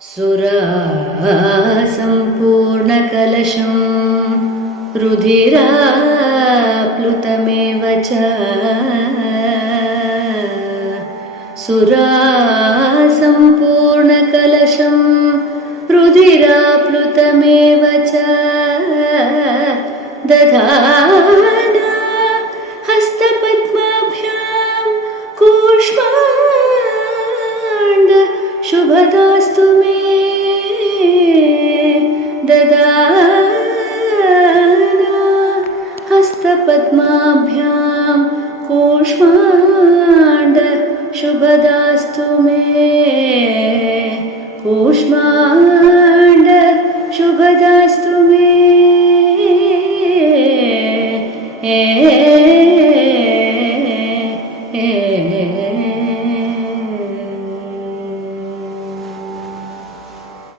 सुरासम्पूर्णकलशं रुधिराप्लुतमेव च सुरासम्पूर्णकलशं रुधिराप्लुतमेव च दधाना दा हस्तपद्माभ्यां कूष्माण्ड शुभदास्तु मे। कूष्माण्ड शुभदास्तु मे। ए, ए, ए, ए।